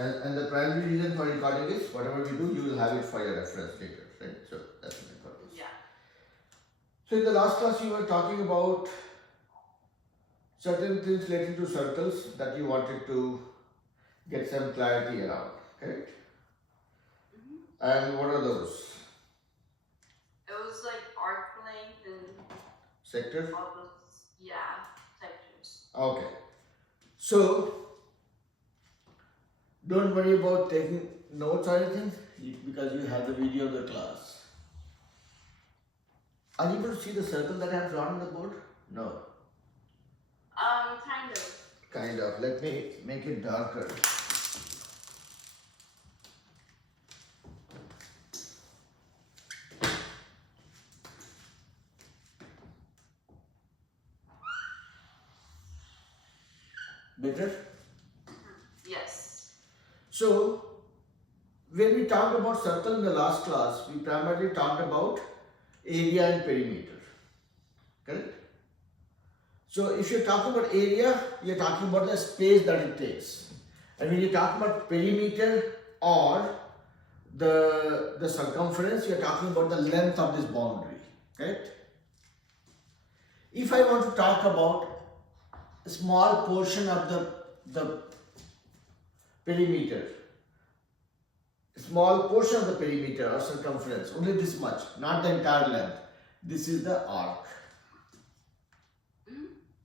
And the primary reason for recording is whatever we do, you will have it for your reference later, right? So that's the main purpose. Yeah. So in the last class, you were talking about certain things related to circles that you wanted to get some clarity around, correct? And what are those? It was like arc length and Sector? all those, yeah, sectors. Okay. So, don't worry about taking notes or anything because you have the video of the class. Are you able to see the circle that I have drawn on the board? No. Kind of. Kind of. Let me make it darker. Better? Yes. So, when we talked about circle in the last class, we primarily talked about area and perimeter. Correct? So, if you're talking about area, you're talking about the space that it takes. And when you talk about perimeter or the circumference, you're talking about the length of this boundary. Correct? If I want to talk about a small portion of the perimeter, small portion of the perimeter or circumference, only this much, not the entire length. This is the arc.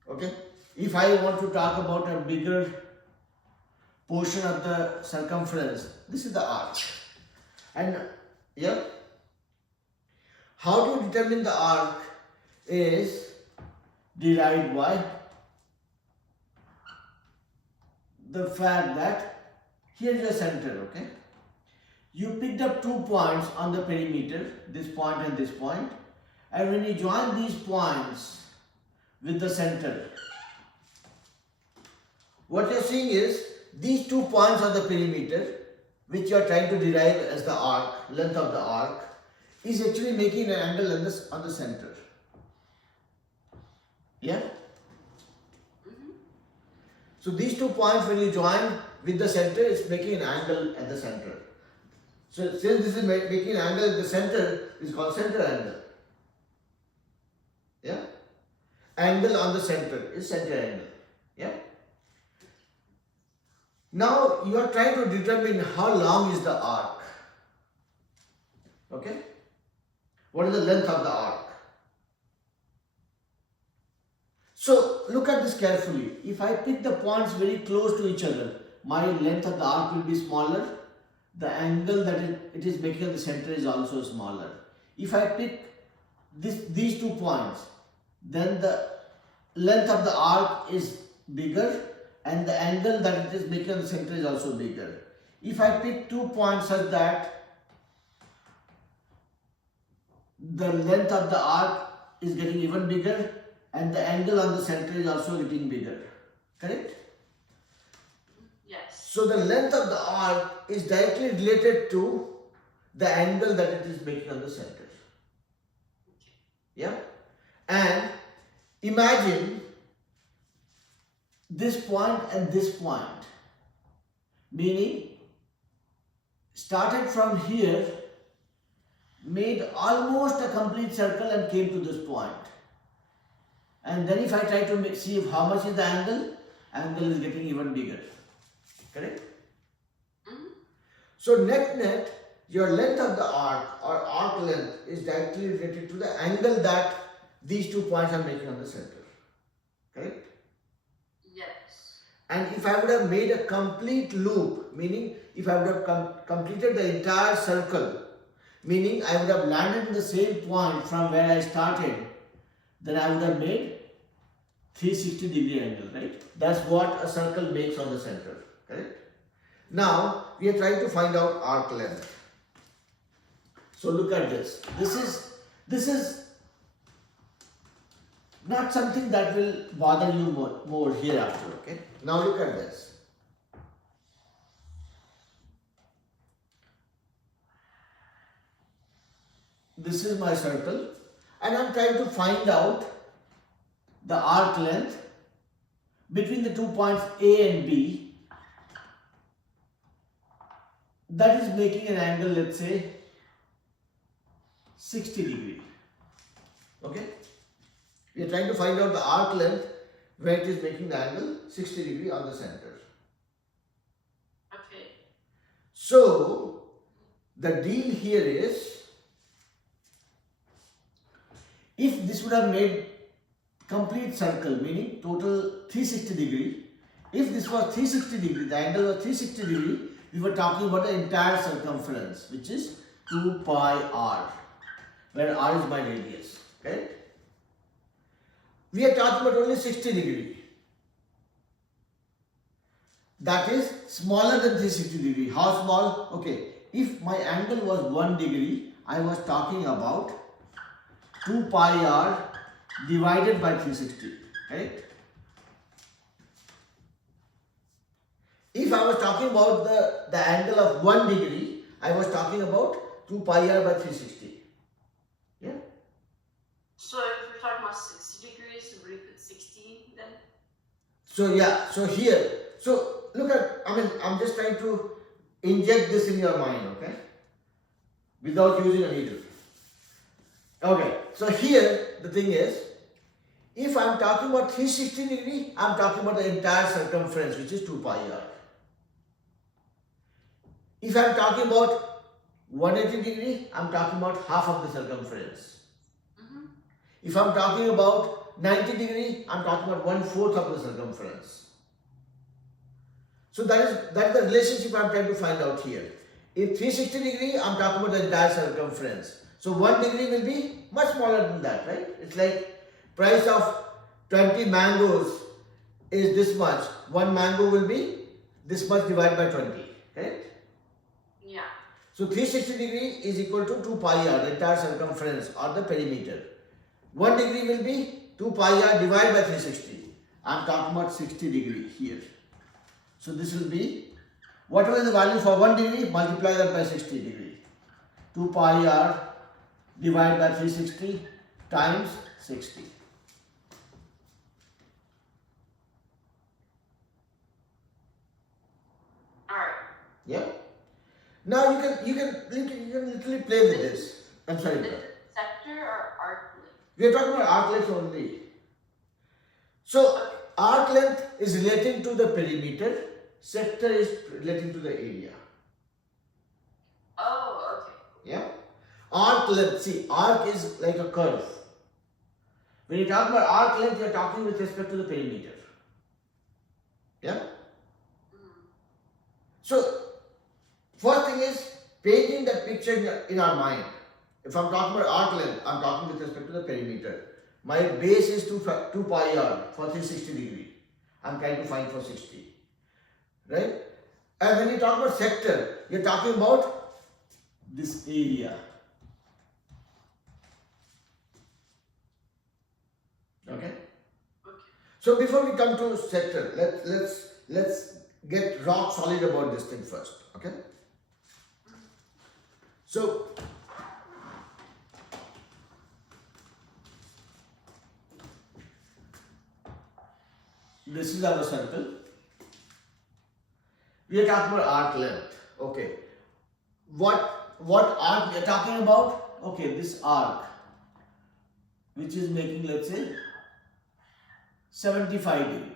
Okay? If I want to talk about a bigger portion of the circumference, this is the arc. And yeah, how to determine the arc is derived by the fact that here is the center, okay? You picked up 2 points on the perimeter, this point and this point, and when you join these points with the center, what you are seeing is these 2 points on the perimeter, which you are trying to derive as the arc, length of the arc, is actually making an angle on the center. Yeah? So these 2 points when you join with the center, it's making an angle at the center. So since this is making an angle at the center, it's called center angle. Yeah? Angle on the center is center angle. Yeah? Now you are trying to determine how long is the arc. Okay? What is the length of the arc? So look at this carefully. If I pick the points very close to each other, my length of the arc will be smaller. The angle that it is making at the center is also smaller. If I pick these 2 points, then the length of the arc is bigger and the angle that it is making at the center is also bigger. If I pick 2 points such that the length of the arc is getting even bigger and the angle on the center is also getting bigger. Correct? Yes. So the length of the arc is directly related to the angle that it is making on the center. Yeah? And imagine this point and this point, meaning started from here, made almost a complete circle and came to this point. And then if I try to see how much is the angle is getting even bigger. Correct? So net, your length of the arc or arc length is directly related to the angle that these 2 points are making on the center. Correct? Yes. And if I would have made a complete loop, meaning if I would have completed the entire circle, meaning I would have landed in the same point from where I started, then I would have made 360-degree angle, right? That's what a circle makes on the center, correct? Now, we are trying to find out arc length. So look at this. This is not something that will bother you more hereafter, okay? Now look at this. This is my circle and I am trying to find out the arc length between the 2 points A and B that is making an angle, let's say 60 degree. Okay, we are trying to find out the arc length where it is making the angle 60 degree on the center. Okay. So the deal here is, if this would have made complete circle, meaning total 360 degree, if this was 360 degree, the angle was 360 degree, we were talking about the entire circumference, which is 2 pi r, where r is my radius. Okay? We are talking about only 60 degree. That is smaller than 360 degree. How small? Okay, if my angle was 1 degree, I was talking about 2 pi r divided by 360. Right? If I was talking about the angle of 1 degree, I was talking about 2 pi r by 360. Yeah? So if we're talking about 60 degrees, would we put 60 then? So yeah, so here, so look at, I'm just trying to inject this in your mind, okay? Without using a needle. Okay, so here the thing is, if I'm talking about 360 degree, I'm talking about the entire circumference, which is 2 pi r. If I'm talking about 180 degree, I'm talking about half of the circumference. If I'm talking about 90 degree, I'm talking about 1/4 of the circumference. So that's the relationship I'm trying to find out here. If 360 degree, I'm talking about the entire circumference. So 1 degree will be much smaller than that, right? It's like price of 20 mangoes is this much. 1 mango will be this much divided by 20, right? Yeah. So 360 degree is equal to 2 pi r, the entire circumference or the perimeter. 1 degree will be 2 pi r divided by 360. I'm talking about 60 degree here. So this will be, whatever is the value for 1 degree, multiply that by 60 degree. 2 pi r divided by 360 times 60. Alright. Yeah. Now you can literally play with this. I'm sorry. Is it sector or arc length? We are talking about arc length only. So arc length is relating to the perimeter. Sector is relating to the area. Oh, okay. Yeah. Arc length. See, arc is like a curve. When you talk about arc length, you are talking with respect to the perimeter. Yeah. So first thing is painting that picture in our mind. If I'm talking about arc length, I'm talking with respect to the perimeter. My base is 2 pi r for 360 degree. I'm trying to find for 60. Right? And when you talk about sector, you're talking about this area. Okay? So before we come to sector, let's get rock solid about this thing first. Okay? So this is our circle. We are talking about arc length. Okay. What arc we are talking about? Okay, this arc, which is making, let's say, 75 degree.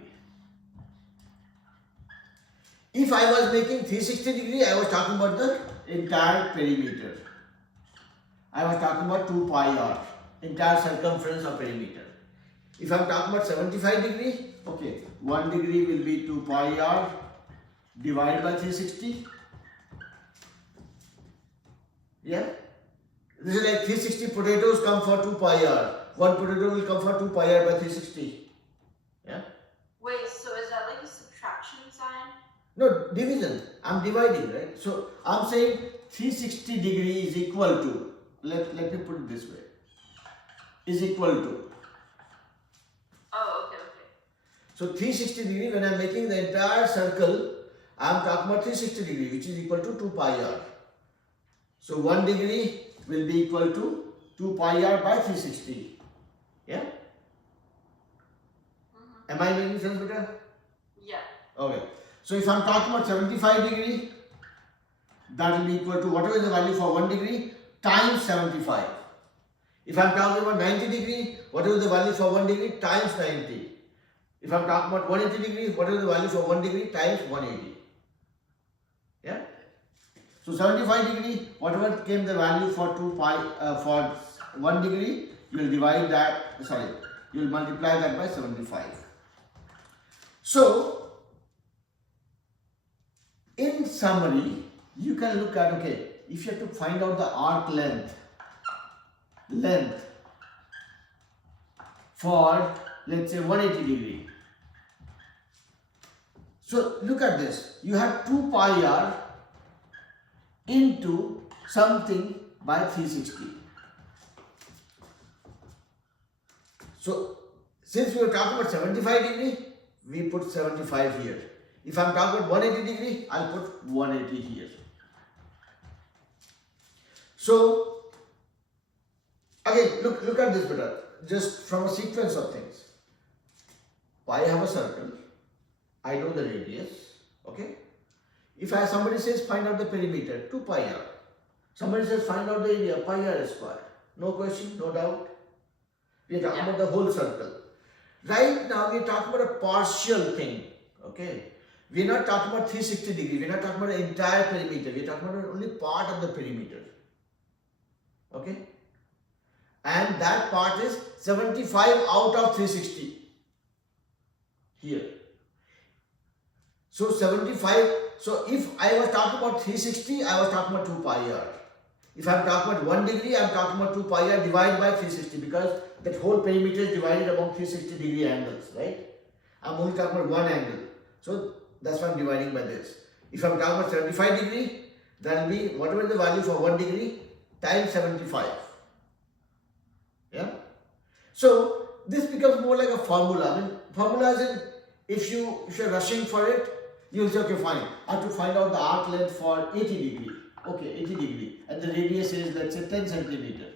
If I was making 360 degree, I was talking about the entire perimeter. I was talking about 2 pi r, entire circumference of perimeter. If I am talking about 75 degree, okay, 1 degree will be 2 pi r divided by 360. Yeah? This is like 360 potatoes come for 2 pi r. 1 potato will come for 2 pi r by 360. Yeah? Wait, so is that like a subtraction sign? No, division. I'm dividing, right? So I'm saying 360 degree is equal to, let me put it this way, is equal to. Oh, okay, okay. So 360 degree, when I'm making the entire circle, I'm talking about 360 degree, which is equal to 2 pi r. So 1 degree will be equal to 2 pi r by 360. Yeah? Am I making sense better? Yeah. Okay. So if I'm talking about 75 degree, that will be equal to whatever is the value for 1 degree times 75. If I am talking about 90 degree, whatever is the value for 1 degree times 90. If I am talking about 180 degree, whatever is the value for 1 degree times 180. Yeah? So 75 degree, whatever came the value for 2 pi, for 1 degree, you will divide that, you will multiply that by 75. So, in summary, you can look at, okay, if you have to find out the arc length for, let's say, 180 degree. So, look at this. You have 2 pi r into something by 360. So, since we were talking about 75 degree, we put 75 here. If I am talking about 180 degree, I'll put 180 here. So, again, look at this better, just from a sequence of things. I have a circle, I know the radius, okay? If somebody says find out the perimeter, 2 pi r. Somebody says find out the area, pi r square. No question, no doubt. We are talking about the whole circle. Right now we are talking about a partial thing, okay? We are not talking about 360 degree, we are not talking about the entire perimeter, we are talking about only part of the perimeter, okay? And that part is 75 out of 360 here. So 75, so if I was talking about 360, I was talking about 2 pi r. If I am talking about 1 degree, I am talking about 2 pi r divided by 360 because that whole perimeter is divided among 360 degree angles, right? I am only talking about one angle. So that's why I am dividing by this. If I am talking about 75 degree, that will be whatever the value for 1 degree times 75. Yeah? So this becomes more like a formula. I mean, formula is in, if you're rushing for it, you will say, okay, fine, I have to find out the arc length for 80 degree. Okay, 80 degree. And the radius is, let's say, 10 centimeter.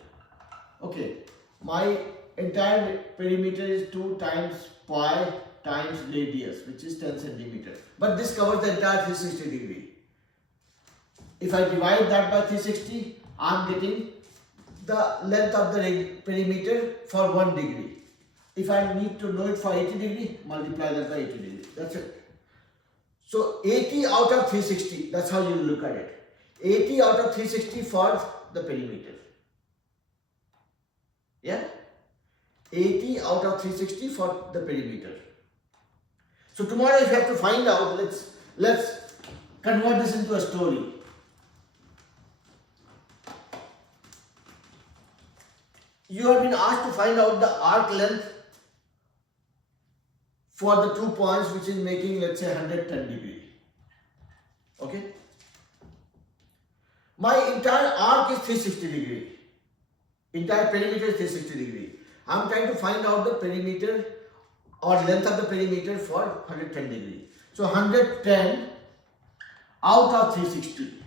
Okay, my entire perimeter is 2 times pi times radius, which is 10 centimeter. But this covers the entire 360 degree. If I divide that by 360, I am getting the length of the perimeter for 1 degree. If I need to know it for 80 degree, multiply that by 80 degree. That's it. So 80 out of 360, that's how you look at it. 80 out of 360 for the perimeter. Yeah? 80 out of 360 for the perimeter. So tomorrow if you have to find out, let's convert this into a story. You have been asked to find out the arc length for the 2 points which is making, let's say, 110 degree. Okay? My entire arc is 360 degree. Entire perimeter is 360 degree. I am trying to find out the perimeter or length of the perimeter for 110 degree. So 110 out of 360.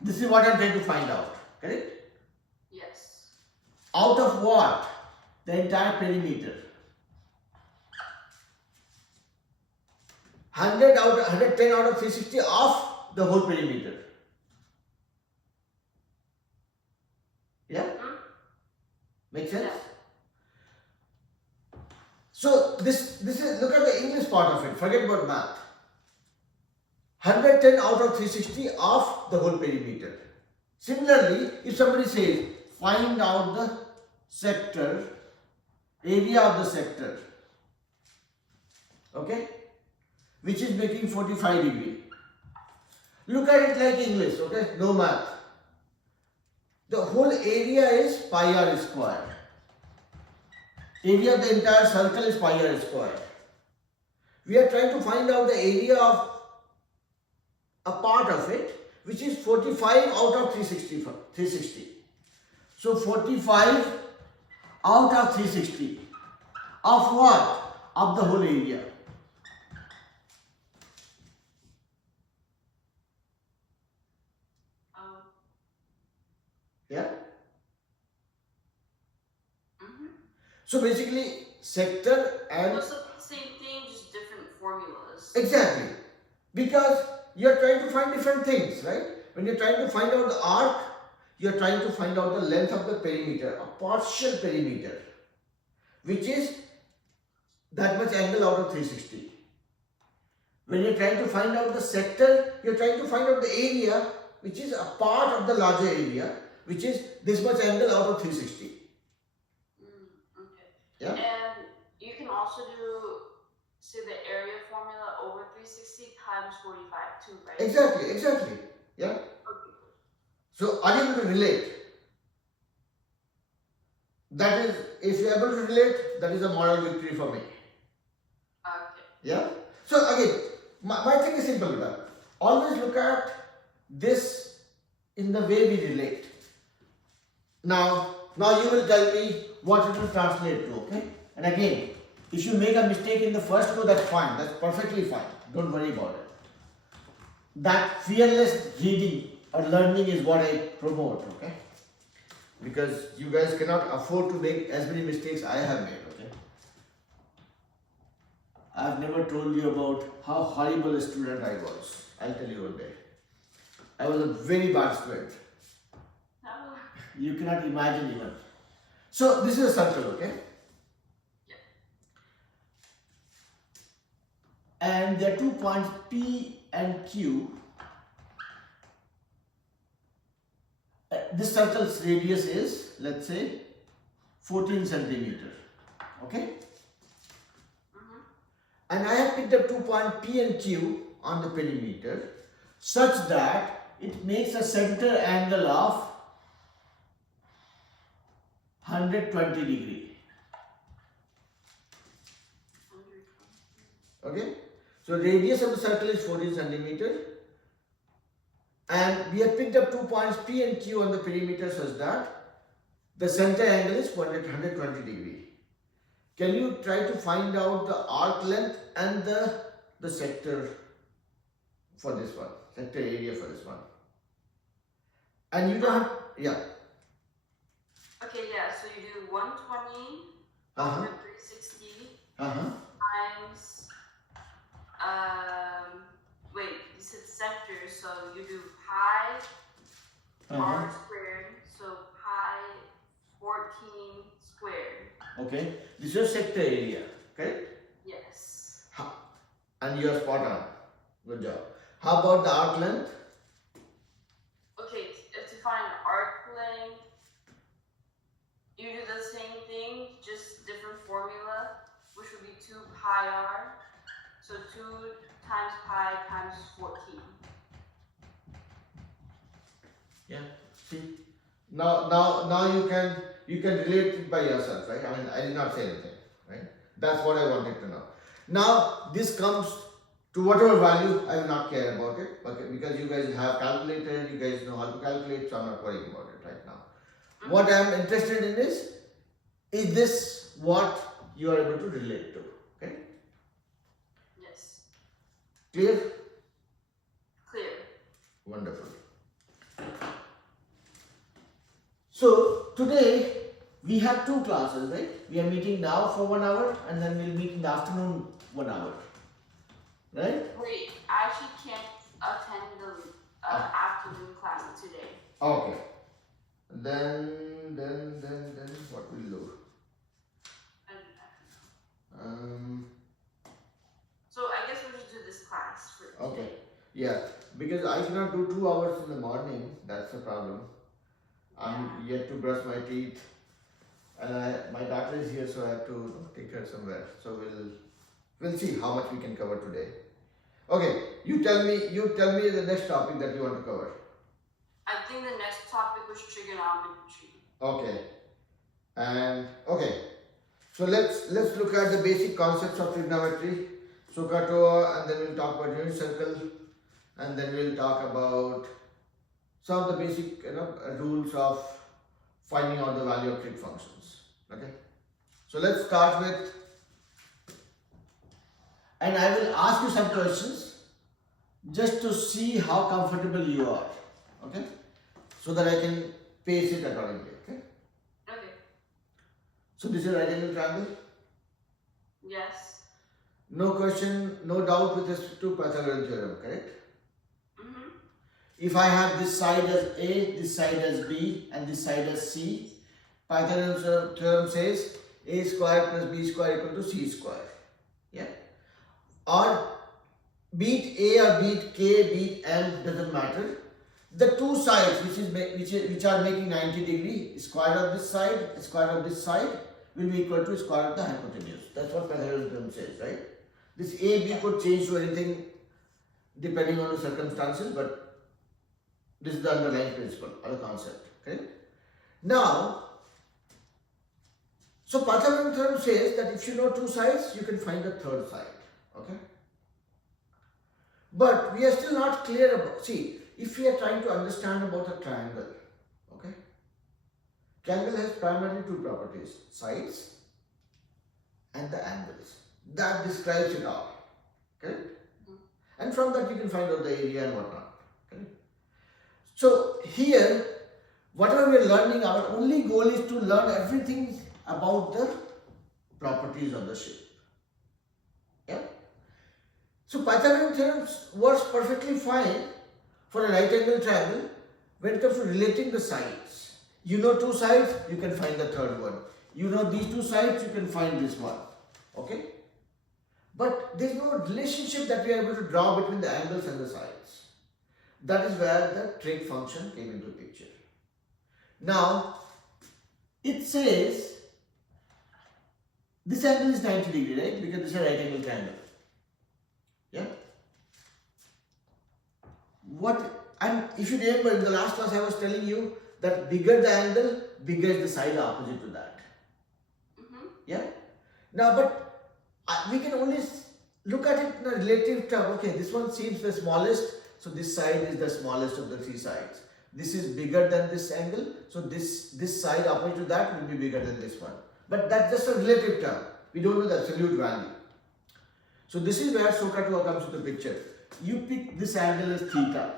This is what I am trying to find out. Correct? Yes. Out of what? The entire perimeter. 110 out of 360 of the whole perimeter. Yeah? Make sense? Yeah. So this is, look at the English part of it, forget about math. 110 out of 360 of the whole perimeter. Similarly, if somebody says find out the sector, area of the sector, okay, which is making 45 degree. Look at it like English, okay, no math. The whole area is pi r square. Area of the entire circle is pi r square. We are trying to find out the area of a part of it, which is 45 out of 360. So 45 out of 360 of what? Of the whole area. Yeah? So basically, sector and... It's the same thing, just different formulas. Exactly. Because you're trying to find different things, right? When you're trying to find out the arc, you're trying to find out the length of the perimeter, a partial perimeter, which is that much angle out of 360. When you're trying to find out the sector, you're trying to find out the area, which is a part of the larger area, which is this much angle out of 360. Okay. Yeah? And you can also do, say, the area formula over 360 times 45 too, right? Exactly. Yeah? Okay. So, are you able to relate? That is, if you're able to relate, that is a moral victory for me. Okay. Yeah? So, again, my thing is simple, Vita. Always look at this in the way we relate. Now you will tell me what it will translate to, okay? And again, if you make a mistake in the first go, that's fine. That's perfectly fine. Don't worry about it. That fearless reading or learning is what I promote, okay? Because you guys cannot afford to make as many mistakes I have made, okay? I have never told you about how horrible a student I was. I'll tell you one day. I was a very bad student. No. You cannot imagine even. So this is a circle, okay? Yeah. And there are 2 points P and Q. This circle's radius is, let's say, 14 centimeter. Okay? And I have picked up 2 points P and Q on the perimeter such that it makes a center angle of 120 degree. Okay? So radius of the circle is 14 centimeter and we have picked up 2 points P and Q on the perimeter such that the center angle is 120 degree. Can you try to find out the arc length and the sector for this one, sector area for this one? And you don't have, yeah. Okay, yeah, so you do 120 Uh-huh. over 360 Uh-huh. times, wait, you said sector, so you do pi r squared, so pi 14 squared. Okay, this is sector area, okay? Yes. And you are spot on. Good job. How about the arc length? Okay, to find arc length, you do the same thing, just different formula, which would be 2 pi r. So 2 times pi times 14. Yeah. See, now you can relate it by yourself, right? I mean, I did not say anything, right? That's what I wanted to know. Now this comes to whatever value, I will not care about it, okay? Because you guys have calculator, you guys know how to calculate, so I'm not worrying about it right now. What I am interested in is this what you are able to relate to, okay? Yes. Clear? Clear. Wonderful. So today we have 2 classes, right? We are meeting now for 1 hour and then we'll meet in the afternoon 1 hour, right? Wait, I actually can't attend the afternoon class today. Okay. Then what we'll do? So I guess we'll just do this class for Okay. today. Yeah, because I cannot do 2 hours in the morning. That's the problem. I'm yet to brush my teeth, and my daughter is here, so I have to take her somewhere. So we'll see how much we can cover today. Okay, you tell me the next topic that you want to cover. I think the next topic was trigonometry. Okay, and okay, so let's look at the basic concepts of trigonometry, SOHCAHTOA, and then we'll talk about unit circle, and then we'll talk about some of the basic rules of finding out the value of trig functions. Okay, so let's start with, and I will ask you some questions just to see how comfortable you are. Okay, so that I can pace it accordingly. Okay. Okay. So this is right angle triangle. Yes. No question, no doubt with respect to Pythagorean theorem, correct? if I have this side as A, this side as B, and this side as C, Pythagorean theorem says A square plus B square equal to C square. Yeah. Or be it A or be it K, be it L, doesn't matter. The two sides which are making 90 degree, square of this side, square of this side will be equal to square of the hypotenuse. That's what Pythagorean theorem says, right? This A, B could change to anything depending on the circumstances, but this is the underlying principle or the concept. Okay? Now, so Pythagorean theorem says that if you know two sides, you can find the third side. Okay? But we are still not clear about, see, if we are trying to understand about a triangle, okay? Triangle has primarily two properties, sides and the angles. That describes it all. Okay? And from that you can find out the area and whatnot. Okay? So here, whatever we are learning, our only goal is to learn everything about the properties of the shape. Yeah? So Pythagorean theorem works perfectly fine for a right angle triangle when it comes to relating the sides. You know two sides, you can find the third one. You know these two sides, you can find this one. Okay? But there is no relationship that we are able to draw between the angles and the sides. That is where the trig function came into picture. Now, it says this angle is 90 degree, right? Because this is a right angle triangle. Yeah? And if you remember in the last class I was telling you that bigger the angle, bigger is the side opposite to that. Yeah? Now, but we can only look at it in a relative term. Okay, this one seems the smallest, so this side is the smallest of the three sides. This is bigger than this angle, so this side opposite to that will be bigger than this one. But that's just a relative term. We don't know the absolute value. So this is where SOHCAHTOA comes into the picture. You pick this angle as theta.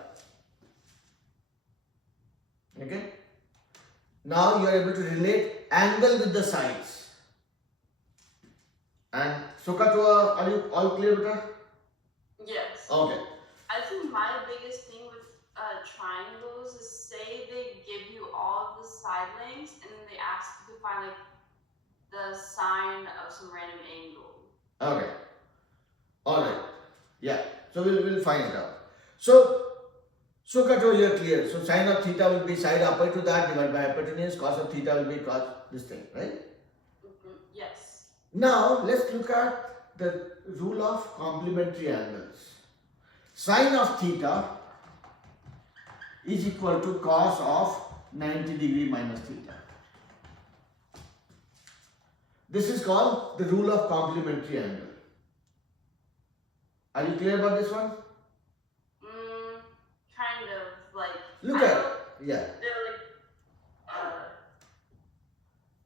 Okay? Now you are able to relate angle with the sides. And SOHCAHTOA, are you all clear with that? Yes. Okay. I think my biggest thing with triangles is, say they give you all of the side lengths and then they ask you to find like the sine of some random angle. Okay. Alright. Yeah. So we'll find it out. So SOHCAHTOA, you are clear. So sine of theta will be side opposite to that divided by hypotenuse. Cos of theta will be cos this thing, right? Yes. Now let's look at the rule of complementary angles. Sine of theta is equal to cos of 90 degree minus theta. This is called the rule of complementary angle. Are you clear about this one? Kind of like. Look at yeah. They're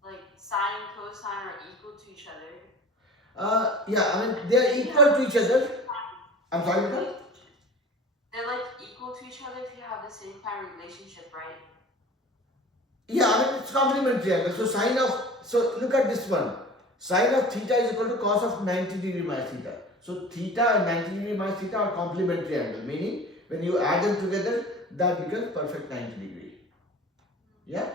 like sine and cosine are equal to each other. Yeah, I mean they are equal to each other. I'm sorry, what? They're like equal to each other if you have the same kind of relationship, right? Yeah, I mean it's complementary angle. So look at this one. Sine of theta is equal to cos of 90 degree minus theta. So theta and 90 degree minus theta are complementary angle, meaning when you add them together, that becomes perfect 90 degree. Yeah?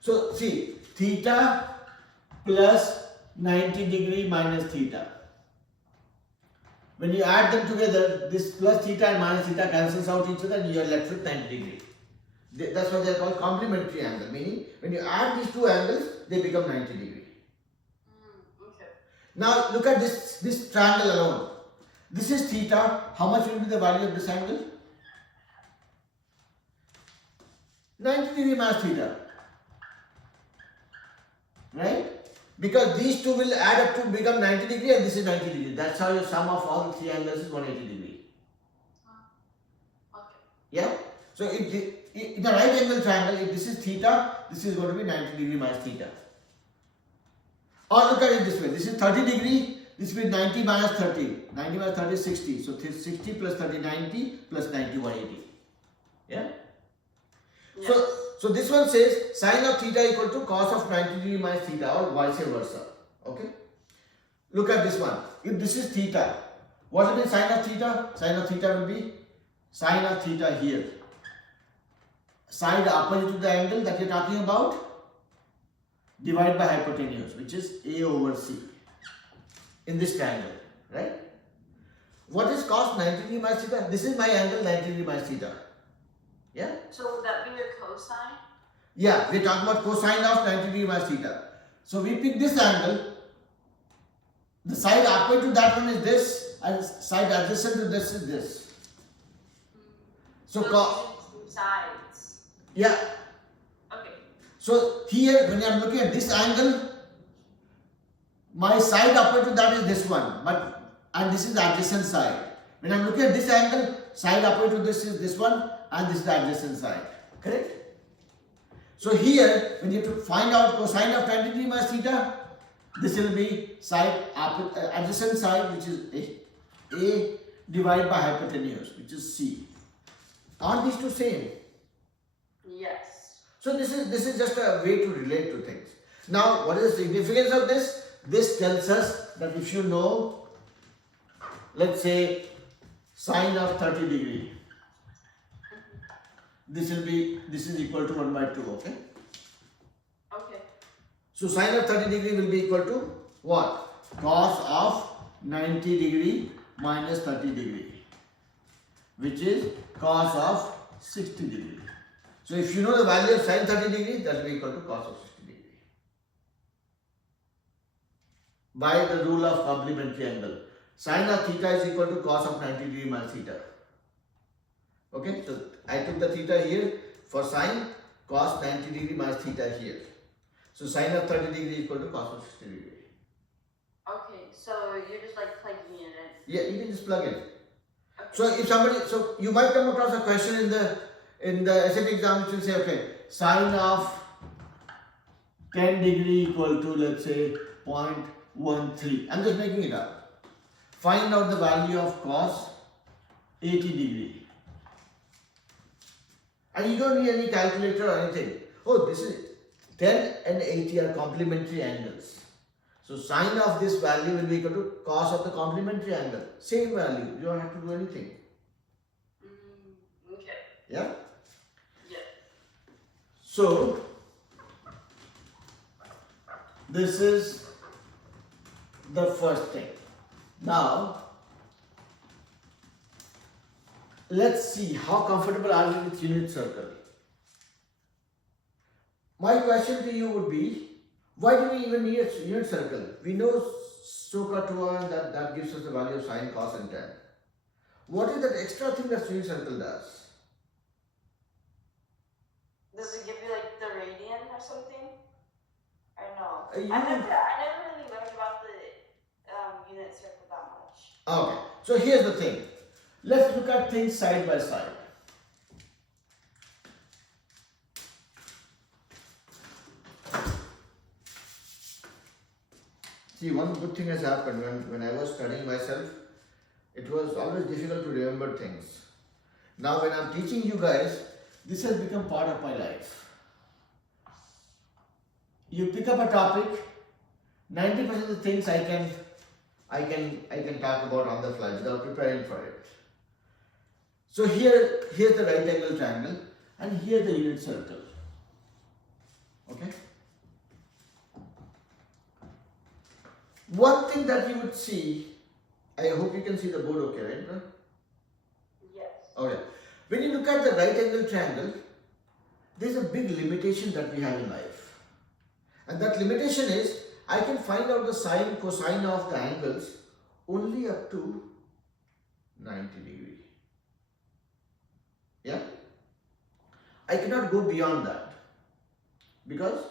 So see, theta plus 90 degree minus theta. When you add them together, this plus theta and minus theta cancels out each other and you are left with 90 degree. That's why they are called complementary angle, meaning when you add these two angles, they become 90 degree. Okay. Now look at this triangle alone. This is theta. How much will be the value of this angle? 90 degree minus theta. Right? Because these two will add up to become 90 degree and this is 90 degree. That's how your sum of all the three angles is 180 degree. Okay. Yeah? So in a right angle triangle, if this is theta, this is going to be 90 degree minus theta. Or look at it this way. This is 30 degree. This will be 90 minus 30. 90 minus 30 is 60. So 60 plus 30, 90 plus 90, 180. Yeah? Yes. So this one says sine of theta equal to cos of 90 degree minus theta or vice versa. Okay? Look at this one. If this is theta, what will be sine of theta? Sine of theta will be sine of theta here. side opposite to the angle that you're talking about, divide by hypotenuse, which is A over C in this triangle, right? What is cos 90 degree minus theta? This is my angle 90 degree minus theta. Yeah? So would that be your cosine? Yeah, we're talking about cosine of 90 degree minus theta. So we pick this angle. The side opposite to that one is this, and side adjacent to this is this. So two sides. yeah. Okay. So here, when I'm looking at this angle, my side opposite to that is this one, and this is the adjacent side. When I'm looking at this angle, side opposite to this is this one, and this is the adjacent side. Correct? So here, when you have to find out cosine of 90 degree minus theta, this will be side adjacent side, which is A divided by hypotenuse, which is C. Aren't these two same? Yes. So this is just a way to relate to things. Now, what is the significance of this? This tells us that if you know, let's say, sine of 30 degree, this is equal to 1 by 2, okay? Okay. So sine of 30 degree will be equal to what? Cos of 90 degree minus 30 degree, which is cos of 60 degree. So if you know the value of sine 30 degree, that will be equal to cos of 60 degree. By the rule of complementary angle. Sine of theta is equal to cos of 90 degree minus theta. Okay, so I took the theta here for sine, cos 90 degree minus theta here. So sine of 30 degree is equal to cos of 60 degree. Okay, so you're just like plugging it in. Yeah, you can just plug in. Okay. So you might come across a question in the SAT exam which will say, okay, sine of 10 degree equal to, let's say, 0.13. I'm just making it up. Find out the value of cos 80 degree. And you don't need any calculator or anything. Oh, this is 10 and 80 are complementary angles. So sine of this value will be equal to cos of the complementary angle. Same value. You don't have to do anything. Okay. Yeah? Yeah. So this is the first thing. Now let's see how comfortable are you with unit circle. My question to you would be, why do we even need a unit circle? We know SOHCAHTOA that gives us the value of sine, cos and tan. What is that extra thing that unit circle does? Does it give you like the radian or something? Or no? You I never really learned about the unit circle that much. Okay, so here's the thing. Let's look at things side by side. See, one good thing has happened when I was studying myself. It was always difficult to remember things. Now when I'm teaching you guys, this has become part of my life. You pick up a topic, 90% of the things I can talk about on the fly without preparing for it. So here's the right angle triangle and here's the unit circle. Okay? One thing that you would see, I hope you can see the board okay, right? Yes. Okay. When you look at the right angle triangle, there's a big limitation that we have in life. And that limitation is, I can find out the sine, cosine of the angles only up to 90 degree. Yeah? I cannot go beyond that because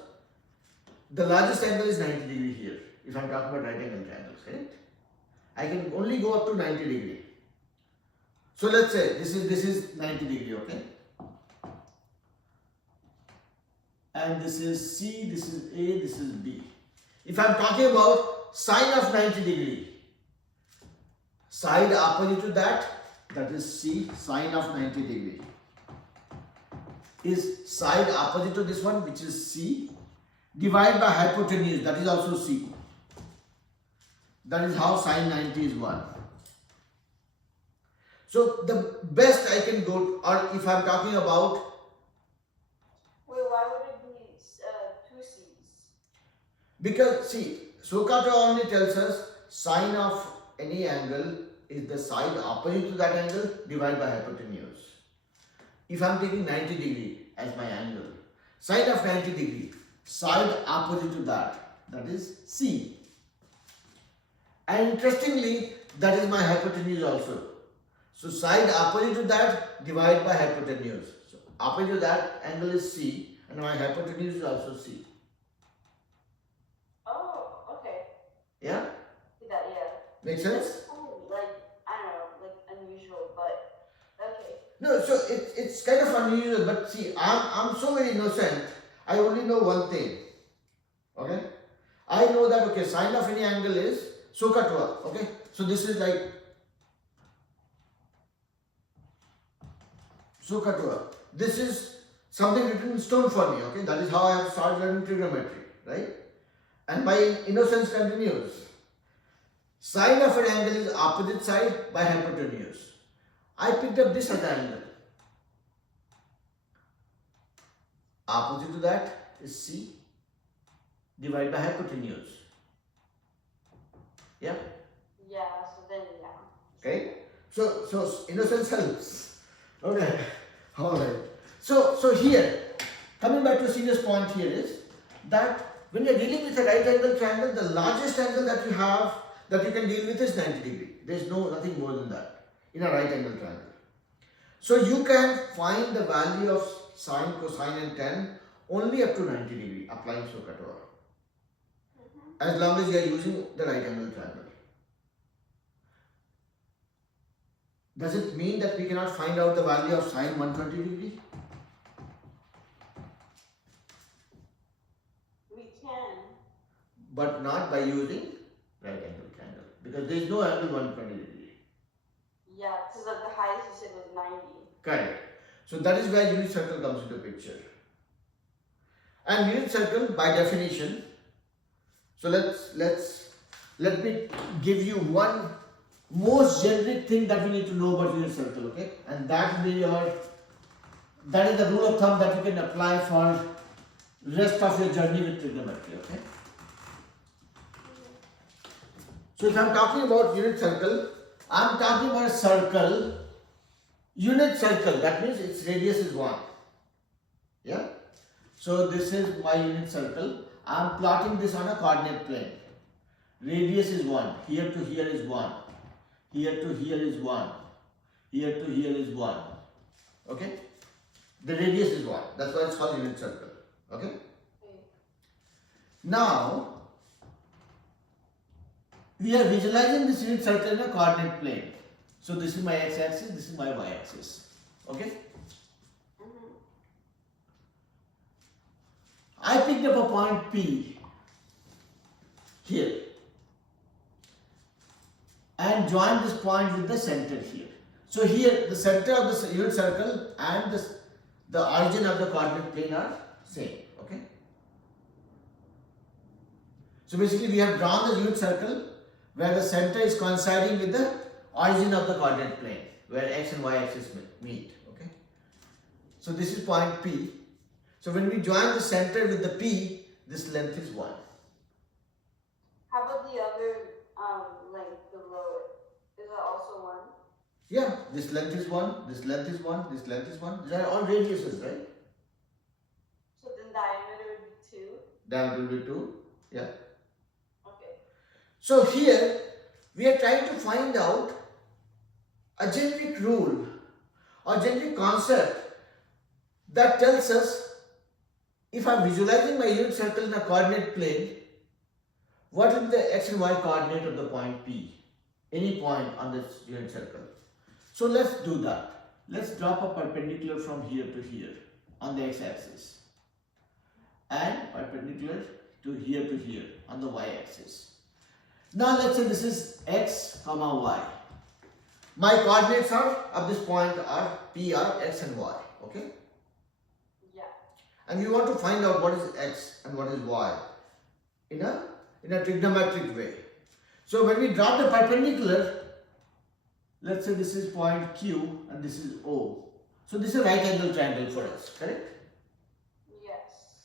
the largest angle is 90 degree here. If I'm talking about right angle triangles, correct? I can only go up to 90 degree. So let's say this is 90 degree, okay? And this is C, this is A, this is B. If I'm talking about sine of 90 degree, side opposite to that is C, sine of 90 degree. Is side opposite to this one, which is C, divided by hypotenuse, that is also C. That is how sine 90 is 1. So the best I can go, or if I'm talking about Because see, Sokata only tells us sine of any angle is the side opposite to that angle divided by hypotenuse. If I am taking 90 degree as my angle, sine of 90 degree, side opposite to that is C. And interestingly, that is my hypotenuse also. So side opposite to that divided by hypotenuse. So opposite to that angle is C and my hypotenuse is also C. Oh, okay. Yeah? Yeah. Make sense? It's like, I don't know, like unusual, but okay. No, so it's kind of unusual, but see, I'm so very innocent. I only know one thing. Okay? I know that, okay, sine of any angle is Sokatwa. Okay? So this is like Sokatwa. This is something written in stone for me. Okay? That is how I have started learning trigonometry. Right? And my innocence continues. Sine of an angle is opposite side by hypotenuse. I picked up this as an angle. Opposite to that is C divided by hypotenuse. Yeah? Yeah, so then, yeah. Okay? So innocence helps. Okay. Alright. So here, coming back to serious point here is that when you're dealing with a right angle triangle, the largest angle that you have that you can deal with is 90 degree. There's nothing more than that in a right angle triangle. So you can find the value of sine, cosine and tan only up to 90 degree applying Sokatwa. As long as you are using the right angle triangle. Does it mean that we cannot find out the value of sine 120 degree? We can. But not by using right angle triangle. Because there is no angle 120 degree. Yeah, because the highest you said was 90. Correct. So that is where unit circle comes into picture. And unit circle by definition, so let me give you one most generic thing that we need to know about unit circle, okay? And that is the rule of thumb that you can apply for rest of your journey with trigonometry, okay? So if I am talking about unit circle, I am talking about a circle, unit circle, that means its radius is 1. Yeah? So this is my unit circle. I am plotting this on a coordinate plane. Radius is 1. Here to here is 1. Here to here is 1. Here to here is 1. Okay? The radius is 1. That's why it's called unit circle. Okay? Now, we are visualizing this unit circle in a coordinate plane. So this is my x-axis, this is my y-axis. Okay? I picked up a point P here and joined this point with the center here. So here the center of the unit circle and the origin of the coordinate plane are same. Okay? So basically we have drawn the unit circle where the center is coinciding with the origin of the coordinate plane where x and y axis meet. Okay? So this is point P. So when we join the center with the P, this length is 1. How about the other length below it? Is that also 1? Yeah, this length is 1, this length is 1, this length is 1. These are all radiuses, right? So then diameter would be 2? Diameter will be 2. Yeah. Okay. So here we are trying to find out a generic rule or generic concept that tells us if I am visualizing my unit circle in a coordinate plane, what is the x and y coordinate of the point P? Any point on this unit circle. So let's do that. Let's drop a perpendicular from here to here on the x-axis and perpendicular to here on the y-axis. Now let's say this is x comma y. My coordinates are of this point are P are x and y. Okay? Yeah. And we want to find out what is x and what is y in a trigonometric way. So when we drop the perpendicular, let's say this is point Q and this is O. So this is a right angle triangle for us, correct? Yes.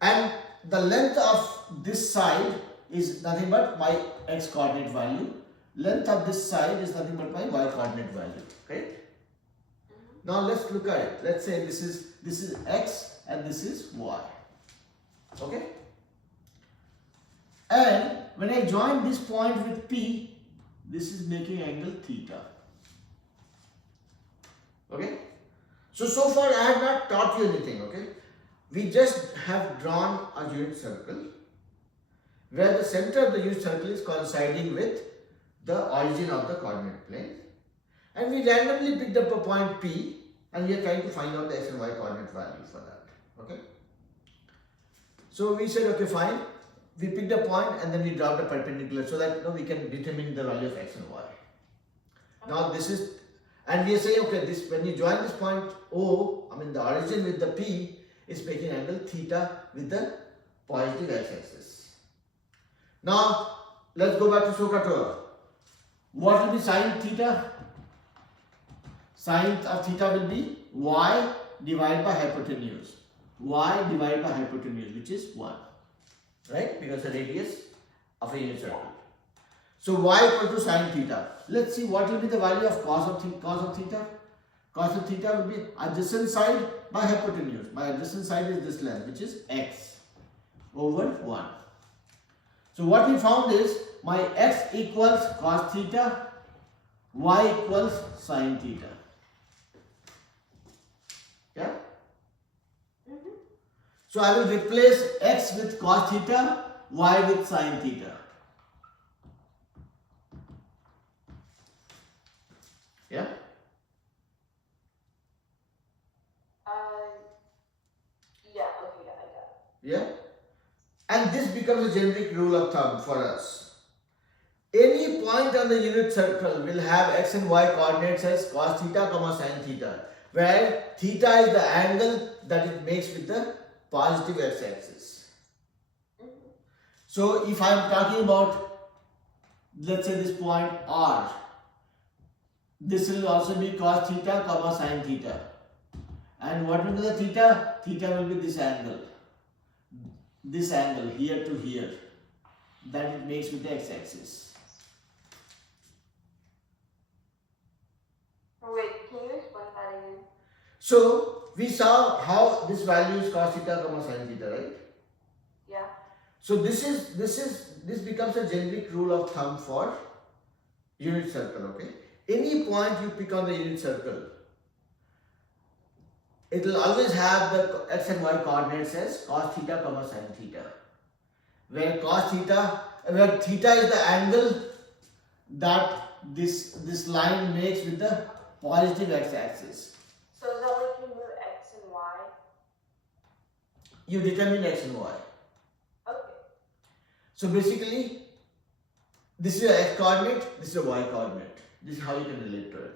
And the length of this side is nothing but my x coordinate value. Length of this side is nothing but my y coordinate value. Okay. Now let's look at it. Let's say this is x and this is y. Okay. And when I join this point with P, this is making angle theta. Okay. So far I have not taught you anything. Okay. We just have drawn a unit circle where the center of the unit circle is coinciding with the origin of the coordinate plane, and we randomly picked up a point P and we are trying to find out the x and y coordinate value for that. Okay. So we said okay fine, we picked a point and then we dropped a perpendicular so that we can determine the value of x and y. Now this is, and we are saying okay, this when you join this point O, I mean the origin with the P is making angle theta with the positive x-axis. Now let's go back to SOHCAHTOA. What will be sine theta? Sine of theta will be y divided by hypotenuse. Y divided by hypotenuse, which is 1. Right? Because the radius of a unit circle. So y equal to sine theta. Let's see what will be the value of cos of theta. Cos of theta will be adjacent side by hypotenuse. My adjacent side is this length, which is x over 1. So what we found is my x equals cos theta, y equals sine theta. Yeah? So I will replace x with cos theta, y with sine theta. Yeah? Okay, I got it. Yeah? And this becomes a generic rule of thumb for us. Any point on the unit circle will have x and y coordinates as cos theta, sine theta, where theta is the angle that it makes with the positive x-axis. So if I am talking about, let's say this point R, this will also be cos theta, sine theta. And what will be the theta? Theta will be this angle here to here, that it makes with the x-axis. Wait, can you explain that again? So we saw how this value is cos theta, sine theta, right? Yeah. So this becomes a generic rule of thumb for unit circle. Okay. Any point you pick on the unit circle, it will always have the x and y coordinates as cos theta, sine theta, where theta is the angle that this line makes with the positive x-axis. So is that like you move x and y? You determine x and y. Okay. So basically, this is your x coordinate, this is your y coordinate. This is how you can relate to it.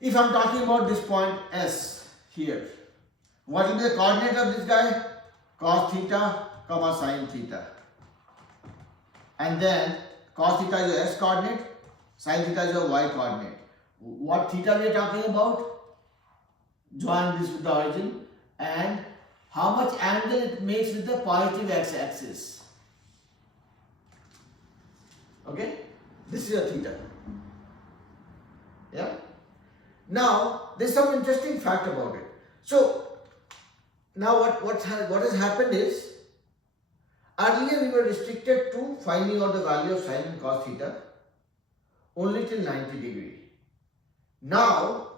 If I am talking about this point S here, what will be the coordinate of this guy? Cos theta, sine theta. And then cos theta is your x coordinate, sine theta is your y coordinate. What theta we are talking about? Join this with the origin, and how much angle it makes with the positive x-axis. Okay? This is your theta. Yeah? Now, there's some interesting fact about it. So, now what has happened is, earlier we were restricted to finding out the value of sine and cos theta only till 90 degree. Now,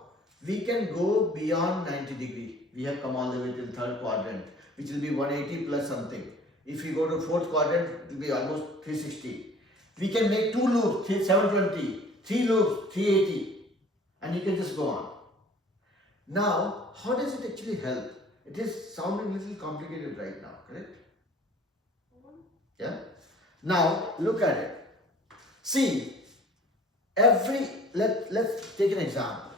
we can go beyond 90 degree. We have come all the way till third quadrant, which will be 180 plus something. If we go to fourth quadrant, it will be almost 360. We can make 2 loops, 720, 3 loops, 380. And you can just go on. Now, how does it actually help? It is sounding a little complicated right now, correct? Yeah? Now, look at it. See, let's take an example.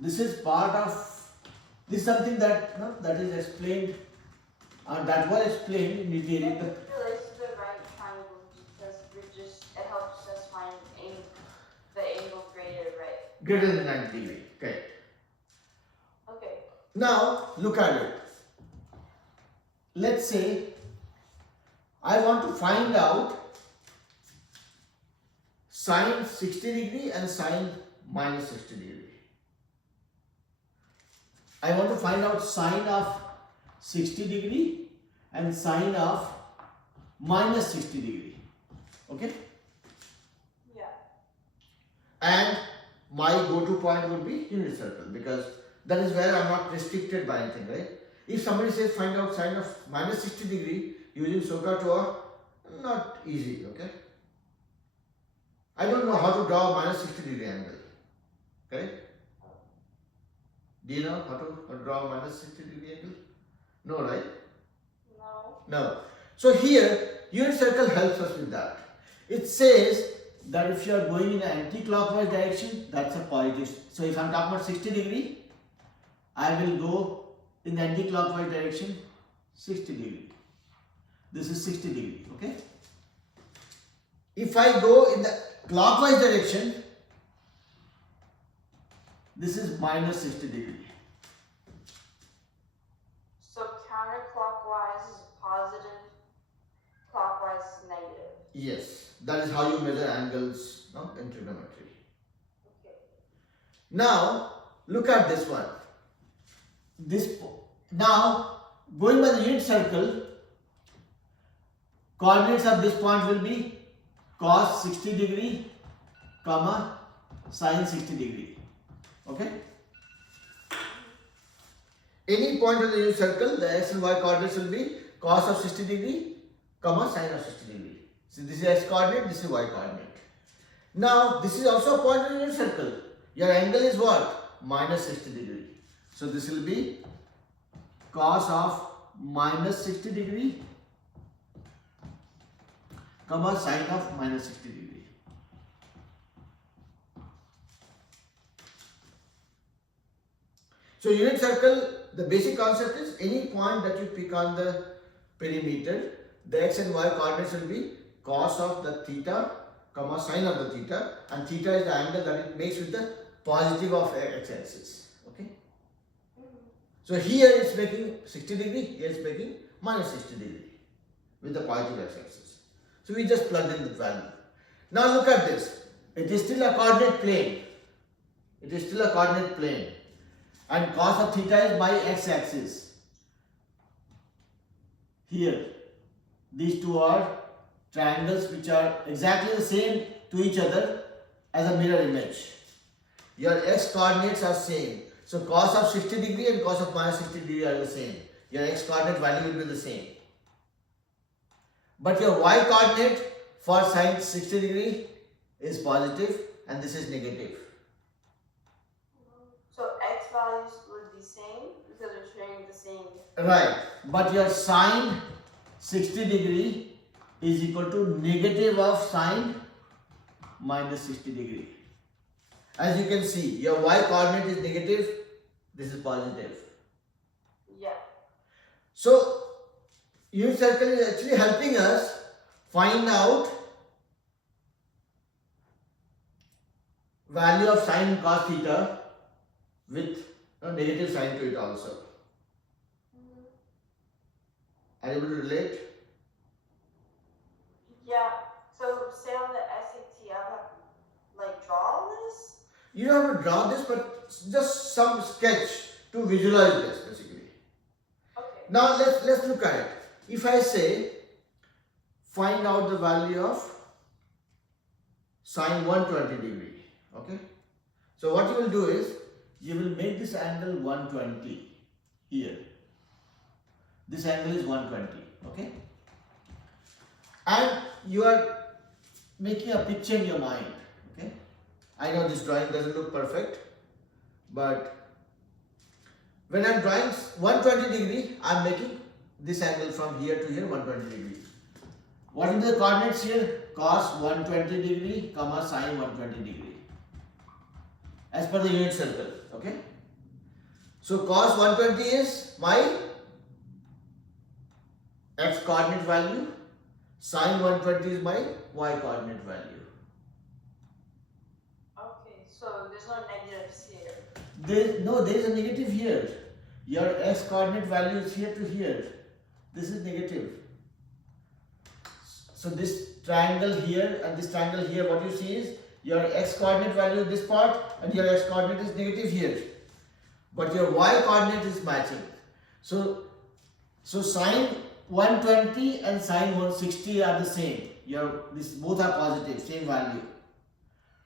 This is something that that is explained. That was explained in detail. It relates to the right triangle because it helps us greater than 90 degree. Okay. Okay. Now look at it. Let's say I want to find out sine 60 degree and sine minus 60 degree. I want to find out sine of 60 degree and sine of minus 60 degree. Okay? Yeah. And my go-to point would be unit circle, because that is where I am not restricted by anything, right? If somebody says find out sine of minus 60 degree using SOHCAHTOA, not easy, okay? I don't know how to draw a minus 60 degree angle, okay? Do you know how to draw a minus 60 degree angle? No, right? No. No. So here, unit circle helps us with that. It says that if you are going in an anti-clockwise direction, that's a positive. So if I am talking about 60 degree, I will go in the anti-clockwise direction 60 degree. This is 60 degree, okay? If I go in the clockwise direction, this is minus 60 degree. So counterclockwise is positive, clockwise is negative. Yes, that is how you measure angles, no, in trigonometry. Okay. Now look at this one. Now going by the unit circle, coordinates of this point will be cos 60 degree, comma sin 60 degree. Okay? Any point on the unit circle, the x and y coordinates will be cos of 60 degree, comma sin of 60 degree. So this is x coordinate, this is y coordinate. Now this is also a point on the unit circle. Your angle is what? Minus 60 degree. So this will be cos of minus 60 degree, comma sin of minus 60 degree. So unit circle, the basic concept is any point that you pick on the perimeter, the x and y coordinates will be cos of the theta, comma sin of the theta, and theta is the angle that it makes with the positive of x-axis. Okay. So here it's making 60 degree, here it's making minus 60 degree with the positive x-axis. So we just plugged in the value. Now look at this. It is still a coordinate plane. It is still a coordinate plane. And cos of theta is by x-axis. Here, these two are triangles which are exactly the same to each other as a mirror image. Your x coordinates are same. So cos of 60 degree and cos of minus 60 degree are the same. Your x coordinate value will be the same. But your y coordinate for sin 60 degree is positive and this is negative. So x values would be same because they're sharing the same. Right. But your sin 60 degree is equal to negative of sin minus 60 degree. As you can see, your y coordinate is negative, this is positive. Yeah. So, unit circle is actually helping us find out value of sin and cos theta with a negative sign to it also. Are you able to relate? Yeah. So say on the SAT, I have to like draw this. You don't have to draw this, but just some sketch to visualize this basically. Okay. Now let's look at it. If I say find out the value of sin 120 degree, okay? So what you will do is you will make this angle 120 here. This angle is 120, okay? And you are making a picture in your mind, okay? I know this drawing doesn't look perfect, but when I am drawing 120 degree, I am making this angle from here to here 120 degree. What are the coordinates here? Cos 120 degree, comma sin 120 degree. As per the unit circle, okay? So cos 120 is my x coordinate value, sin 120 is my y coordinate value. Okay. So there's no negative there is a negative here. Your x coordinate value is here to here. This is negative. So this triangle here and this triangle here, what you see is your x coordinate value is this part and your x coordinate is negative here. But your y coordinate is matching. So sine 120 and sine 160 are the same. This both are positive, same value.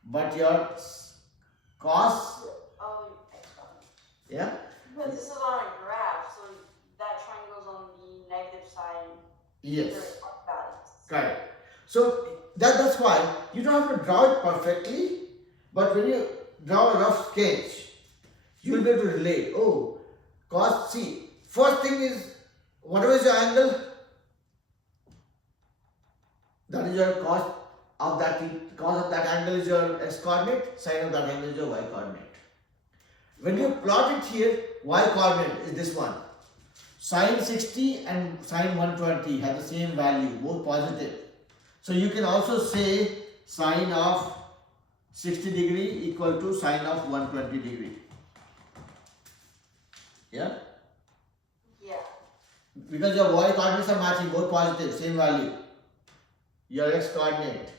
But your cos, Oh, yeah, but this is on a graph, so that triangle is on the negative side. yes, Values. correct. So that's why you don't have to draw it perfectly, but when you draw a rough sketch, you will be able to relate. Oh, cos, see, first thing is, whatever is your angle, that is your cos of that angle is your x coordinate, sine of that angle is your y coordinate. When you plot it here, y coordinate is this one. Sine 60 and sine 120 have the same value, both positive. So you can also say sine of 60 degree equal to sine of 120 degree. Yeah? Yeah. Because your y coordinates are matching, both positive, same value. Your x coordinate,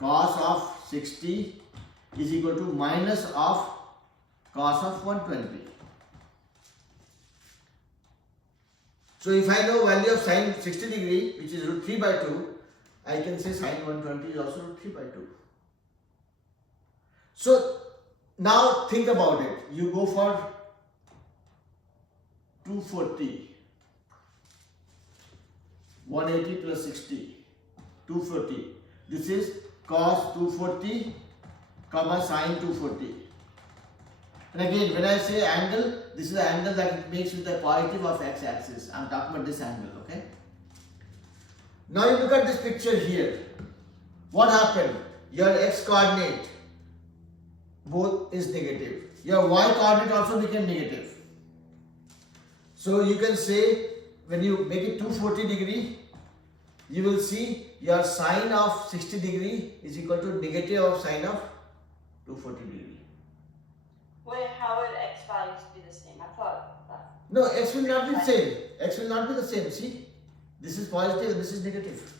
cos of 60 is equal to minus of cos of 120. So if I know value of sine 60 degree, which is root 3 by 2, I can say sine 120 is also root 3 by 2. So now think about it. You go for 240, 180 plus 60, 240. This is cos 240, comma sine 240. And again, when I say angle, this is the angle that it makes with the positive of x-axis. I am talking about this angle, okay? Now you look at this picture here. What happened? Your x-coordinate both is negative. Your y-coordinate also became negative. So you can say, when you make it 240 degree, you will see your sine of 60 degree is equal to negative of sine of 240 degree. Wait, how would x values be the same? I thought that. No, x will not be the same. X will not be the same. See, this is positive and this is negative.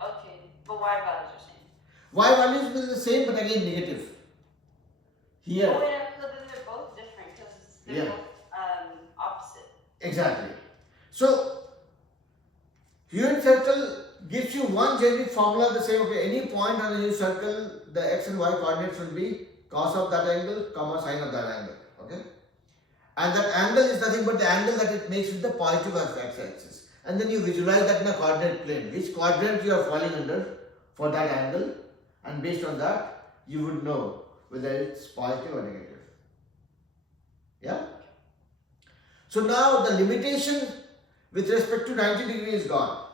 Okay, but y values are same. Y values will be the same, but again negative. Here. Oh, yeah, so then they're both different because they're Yeah. both opposite. Exactly. So, unit circle gives you one generic formula the same. Okay, any point on a unit circle, the x and y coordinates will be cos of that angle, comma sine of that angle. Okay, and that angle is nothing but the angle that it makes with the positive of x-axis. And then you visualize that in a coordinate plane, which quadrant you are falling under for that angle, and based on that, you would know whether it's positive or negative. Yeah. So now the limitation with respect to 90 degree is gone.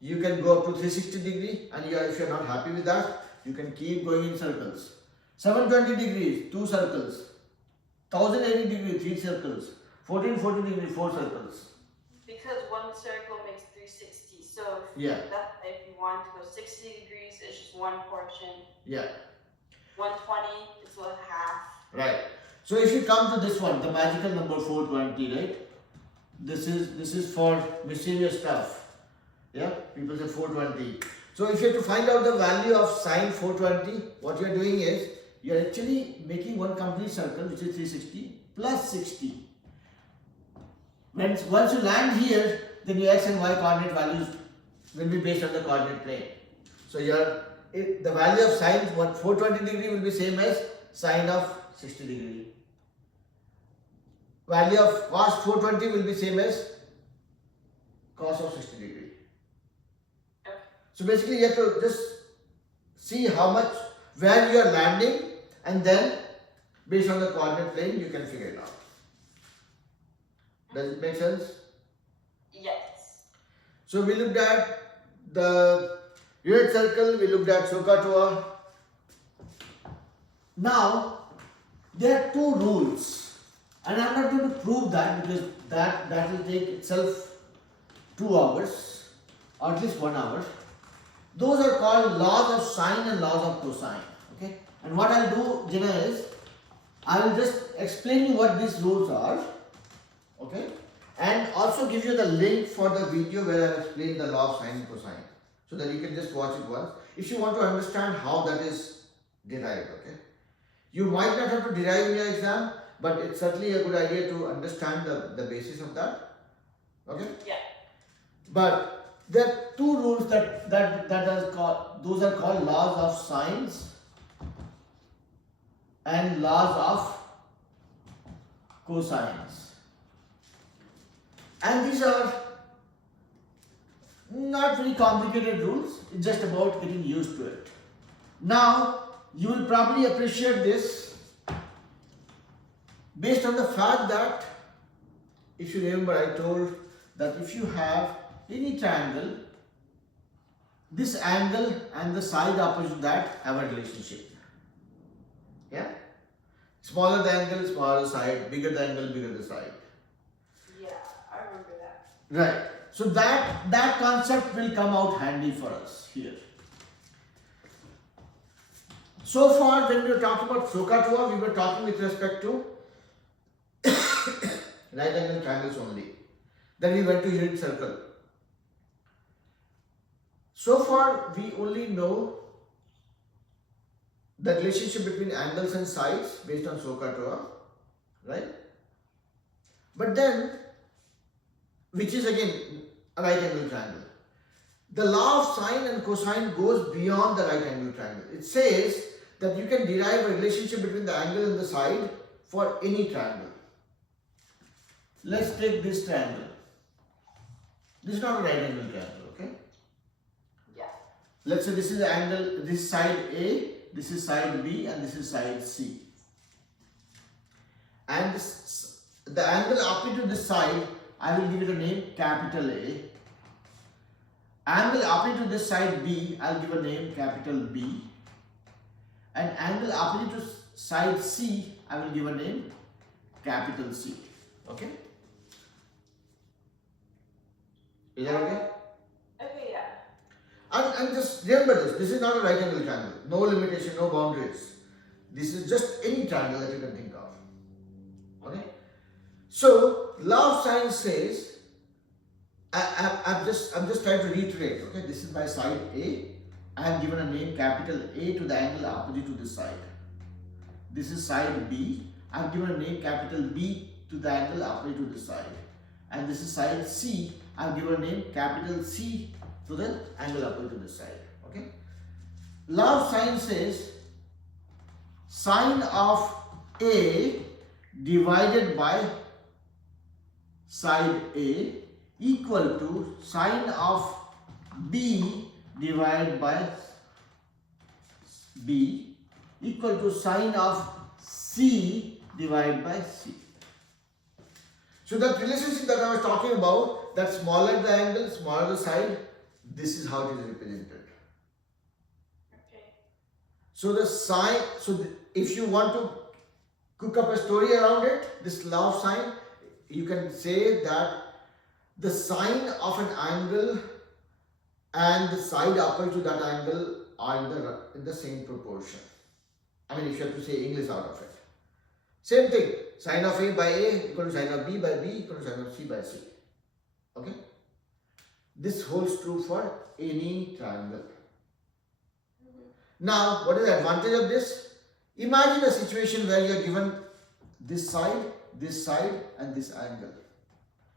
You can go up to 360 degree, and if you are not happy with that, you can keep going in circles. 720 degrees, 2 circles. 1080 degree, 3 circles. 1440 degree, 4 circles. Because one circle makes 360. So Yeah. if you want to go 60 degrees, it's just one portion. Yeah. 120 is a half. Right. So if you come to this one, the magical number 420, right? This is for mysterious stuff. Yeah, people say 420. So if you have to find out the value of sine 420, what you are doing is you are actually making one complete circle, which is 360 plus 60. Once you land here, then your x and y coordinate values will be based on the coordinate plane. So the value of sine 420 degree will be same as sine of 60 degree. Value of cos 420 will be same as cos of 60 degree. So basically you have to just see where you are landing, and then based on the coordinate plane you can figure it out. Does it make sense? Yes. So we looked at the unit circle, we looked at SOHCAHTOA. Now there are 2 rules, and I am not going to prove that because that will take itself 2 hours or at least 1 hour. Those are called laws of sine and laws of cosine. Okay, and what I'll do, Jina, is I will just explain you what these rules are, okay, and also give you the link for the video where I have explained the law of sine and cosine, so that you can just watch it once if you want to understand how that is derived, okay. You might not have to derive in your exam, but it's certainly a good idea to understand the basis of that, okay. Yeah. But there are two rules that are called, those are called laws of sines and laws of cosines, and these are not very complicated rules. It's just about getting used to it. Now you will probably appreciate this based on the fact that, if you remember, I told that if you have any triangle, this angle and the side opposite to that have a relationship. Yeah? Smaller the angle, smaller the side, bigger the angle, bigger the side. Yeah, I remember that. Right. So that concept will come out handy for us here. So far, when we were talking about SOHCAHTOA, we were talking with respect to right angle triangles only. Then we went to unit circle. So far, we only know the relationship between angles and sides based on SOHCAHTOA, right? But then, which is again a right angle triangle. The law of sine and cosine goes beyond the right angle triangle. It says that you can derive a relationship between the angle and the side for any triangle. Let's take this triangle. This is not a right angle triangle, okay? Yeah. Let's say this is the angle, this is side A, this is side B, and this is side C. And this, the angle opposite to this side, I will give it a name capital A. Angle opposite to this side B, I'll give a name capital B. And angle opposite to side C, I will give a name capital C. Okay? Is that okay? Okay, yeah. And just remember this is not a right angle triangle. No limitation, no boundaries. This is just any triangle that you can think of. Okay? So, law of sine says, I'm just trying to reiterate, okay? This is my side A. I have given a name capital A to the angle opposite to this side. This is side B. I have given a name capital B to the angle opposite to this side. And this is side C. I have given a name capital C to the angle opposite to this side. Okay? Law of sine says sine of A divided by side A equal to sine of B divided by B equal to sine of C divided by C. So that relationship that I was talking about, that smaller the angle, smaller the side, this is how it is represented. Okay. So the sine, if you want to cook up a story around it, this law of sine, you can say that the sine of an angle and the side opposite to that angle are in the same proportion. I mean, if you have to say English out of it. Same thing, sine of A by A equal to sine of B by B equal to sine of C by C. Okay? This holds true for any triangle. Now, what is the advantage of this? Imagine a situation where you are given this side, and this angle.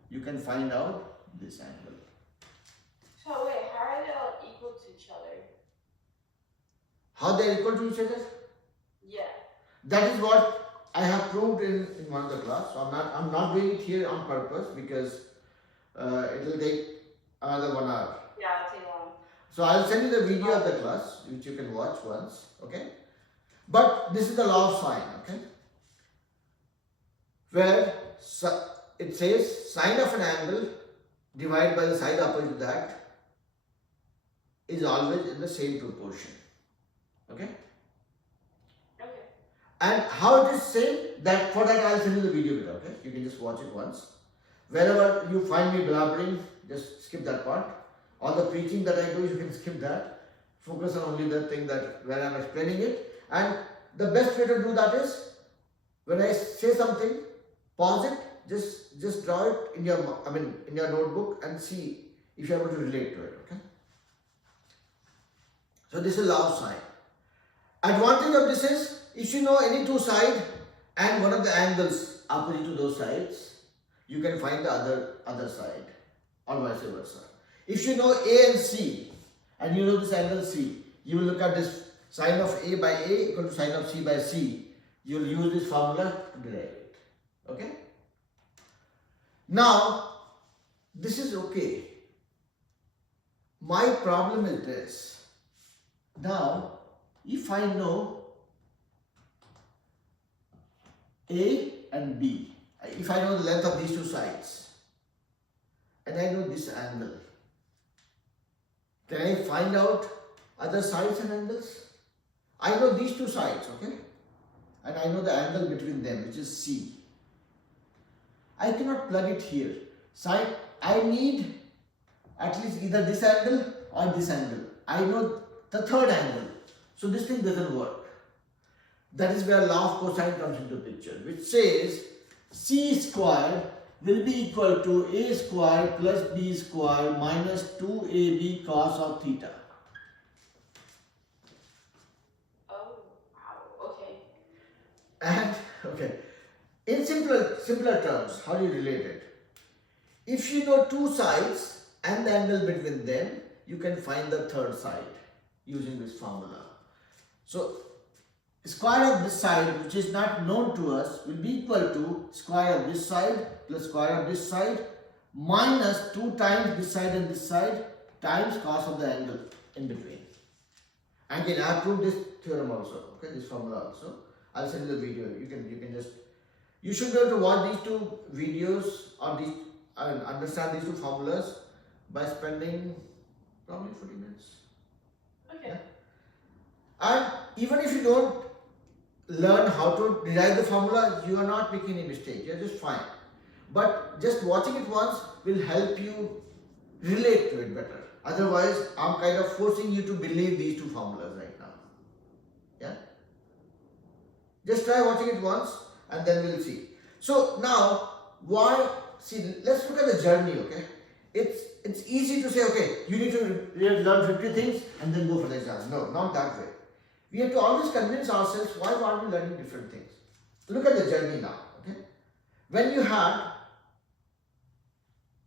You can find out this angle. So wait, how are they all equal to each other? How they are equal to each other? Yeah. That is what I have proved in one of the class. So I'm not doing it here on purpose because it will take another 1 hour. Yeah, it'll take long. So I'll send you the video of the class which you can watch once. Okay? But this is the law of sine. Okay? Where it says sine of an angle divided by the side opposite to that is always in the same proportion. Okay? Okay. And how it is same, that for that I'll send you the video with, okay? You can just watch it once. Wherever you find me blabbering, just skip that part. All the preaching that I do, you can skip that. Focus on only the thing that where I'm explaining it. And the best way to do that is when I say something, pause it, just draw it in your, in your notebook and see if you are able to relate to it, okay? So this is law of sine. Advantage of this is, if you know any two sides and one of the angles opposite to those sides, you can find the other side, or vice versa. If you know A and C and you know this angle C, you will look at this sine of A by A equal to sine of C by C. You will use this formula to derive it. Okay? Now, this is okay. My problem is this. Now, if I know A and B, if I know the length of these two sides, and I know this angle, can I find out other sides and angles? I know these two sides, okay? And I know the angle between them, which is C. I cannot plug it here. Sine, I need at least either this angle or this angle. I know the third angle. So this thing doesn't work. That is where law of cosine comes into picture, which says C square will be equal to A square plus B square minus 2AB cos of theta. Oh, wow, okay. And, okay, in simpler terms, how do you relate it? If you know two sides and the angle between them, you can find the third side using this formula. So, square of this side, which is not known to us, will be equal to square of this side plus square of this side minus 2 times this side and this side times cos of the angle in between. And again, I have proved this theorem also, okay, this formula also. I'll send you the video. You should be able to watch these two videos or these and understand these two formulas by spending probably 40 minutes. Okay. And even if you don't learn how to derive the formula, you are not making any mistake. You are just fine. But just watching it once will help you relate to it better. Otherwise, I'm kind of forcing you to believe these two formulas right now. Yeah? Just try watching it once and then we'll see. So now, let's look at the journey, okay? It's easy to say, okay, you need to learn 50 things and then go for the exam. No, not that way. We have to always convince ourselves, why are we learning different things? Look at the journey now, okay? When you had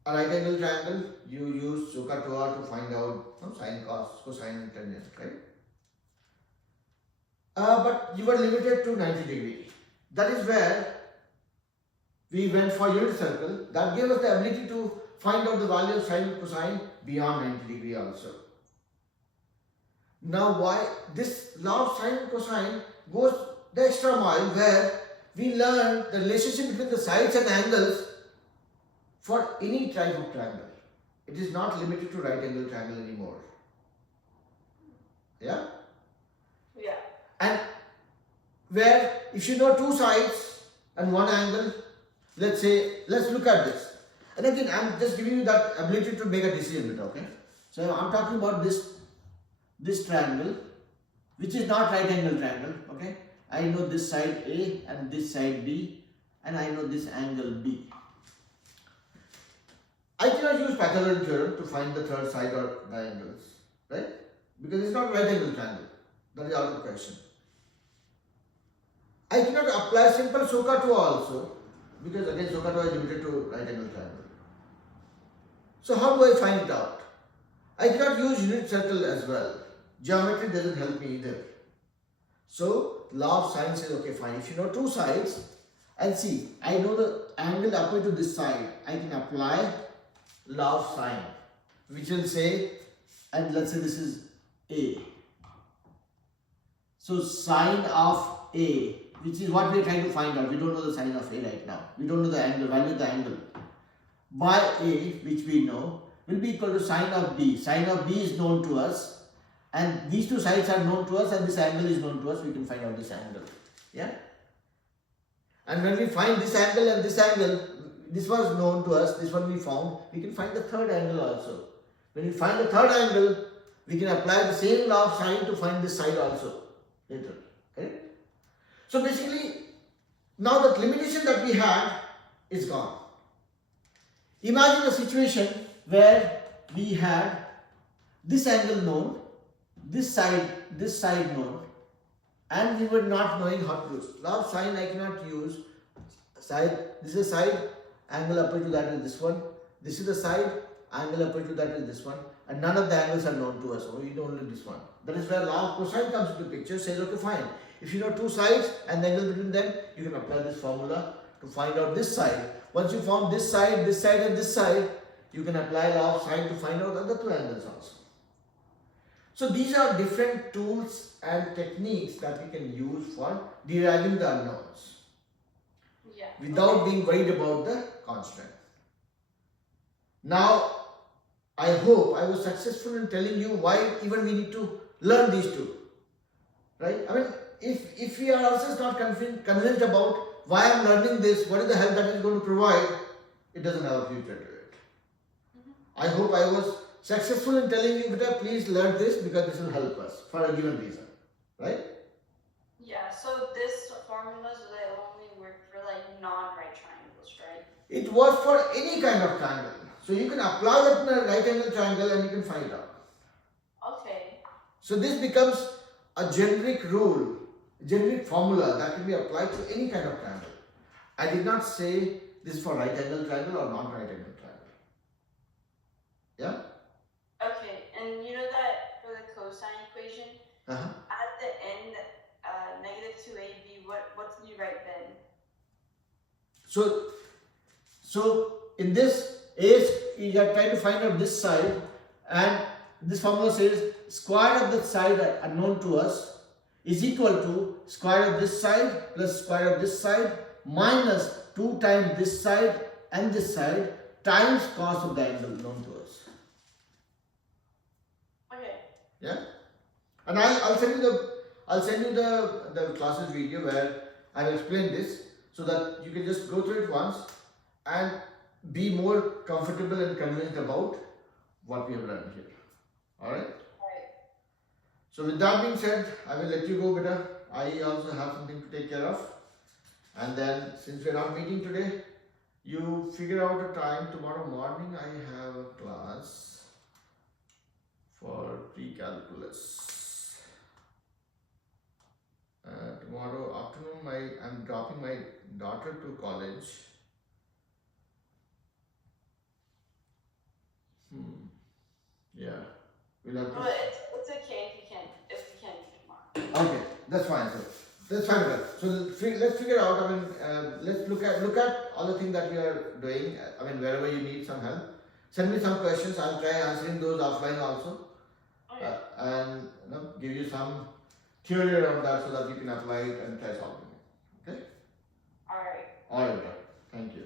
a right angle triangle, you use SOHCAHTOA to find out sine, cos, cosine and tangent, right? But you were limited to 90 degree. That is where we went for unit circle. That gave us the ability to find out the value of sine and cosine beyond 90 degree also. Now why this law of sine and cosine goes the extra mile, where we learn the relationship between the sides and angles for any type of triangle. It is not limited to right angle triangle anymore. Yeah? Yeah. And where if you know two sides and one angle, let's look at this. And again, I'm just giving you that ability to make a decision, okay? So I'm talking about this triangle, which is not right angle triangle, okay? I know this side A and this side B, and I know this angle B. I cannot use Pythagorean theorem to find the third side or the angles, right? Because it's not right angle triangle. That is out of the question. I cannot apply simple SOHCAHTOA also, because again SOHCAHTOA is limited to right angle triangle. So how do I find it out? I cannot use unit circle as well. Geometry doesn't help me either. So law of sine says, okay, fine. If you know two sides, and see, I know the angle opposite to this side, I can apply law of sine, which will say, and let's say this is A. So sine of A, which is what we are trying to find out. We don't know the sine of A right now. We don't know the angle, value of the angle. By A, which we know, will be equal to sine of B. Sine of B is known to us, and these two sides are known to us, and this angle is known to us. We can find out this angle. Yeah? And when we find this angle and this angle, this was known to us, this one we found, we can find the third angle also. When we find the third angle, we can apply the same law of sine to find this side also later. Okay? So basically, Now that limitation that we had is gone. Imagine a situation where we had this angle known, this side known, and we were not knowing how to use. Law of sine I cannot use. Side, this is side, angle applied to that is this one. This is the side, angle applied to that is this one. And none of the angles are known to us, only this one. That is where law of cosine comes into picture, says okay fine. If you know two sides and the angle between them, you can apply this formula to find out this side. Once you found this side and this side, you can apply law of sine to find out the other two angles also. So these are different tools and techniques that we can use for deriving the unknowns. Yeah. Without being worried about the constant. Now, I hope I was successful in telling you why even we need to learn these two. Right? I mean, if we are also not convinced about why I am learning this, what is the help that it is going to provide, it doesn't have a future to it. I hope I was successful in telling you that please learn this because this will help us for a given reason. Right? Yeah, so this formulas they only work for like non-right triangles, right? It works for any kind of triangle. So you can apply that in a right angle triangle and you can find out. Okay. So this becomes a generic rule, generic formula that can be applied to any kind of triangle. I did not say this is for right angle triangle or non-right angle triangle. Yeah? Okay, and you know that for the cosine equation, at the end, negative 2ab, what do you write then? So in this, you are trying to find out this side, and this formula says square of the side unknown to us is equal to square of this side plus square of this side minus 2 times this side and this side times cos of the angle known to us. Okay. Yeah, and I'll send you the classes video where I'll explain this so that you can just go through it once and be more comfortable and convinced about what we have learned here. Alright? Right. So with that being said, I will let you go, beta. I also have something to take care of. And then since we are not meeting today, you figure out a time. Tomorrow morning I have a class for pre-calculus. Tomorrow afternoon I'm dropping my daughter to college. Yeah, we'll have to. Well, it's okay if you can't do tomorrow. Okay, that's fine, sir. That's fine, sir. So let's figure out. I mean, let's look at all the things that we are doing. I mean, wherever you need some help, send me some questions. I'll try answering those offline also, Okay. and give you some theory around that so that you can apply it and try solving it. Okay. All right. All right. Thank you.